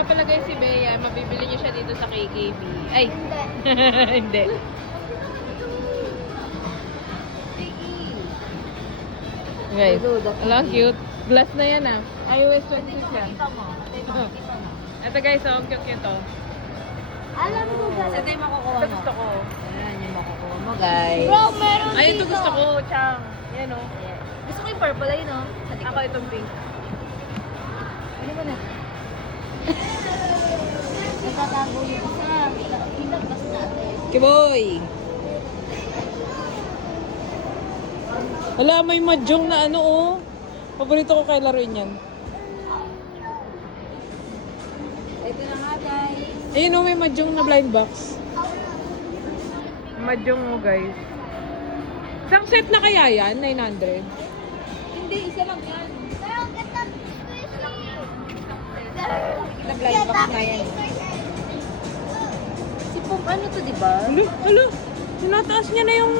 nga pala guys si Bea, mabibili niyo siya dito sa KKB. Ay, hindi. Guys, alam, cute. Glass na yan ah. iOS 26 yan. Ito guys, ang cute to. Alam mo guys. Ito yung makukuha Ito mo. gusto ko. Ayan yung makukuha mo, guys. Bro, meron Ay, ito dito. gusto ko, Chang. Yan o. Gusto ko yung purple ay, no? Sa likod. Ako itong pink. Ano ba na? Natatago yung isa. Ilabas natin. Kiboy! Wala, may mahjong na ano oh. Paborito ko kay laruin yan. Ito na nga, guys. Ayun oh, may mahjong na blind box. Mahjong mo guys. Isang set na kaya yan? 900? Hindi, isa lang yan. Pero ganda squishy. Ito blind box na yan. Si Pop, ano to, di ba? Alo, alo. Tinataas niya na yung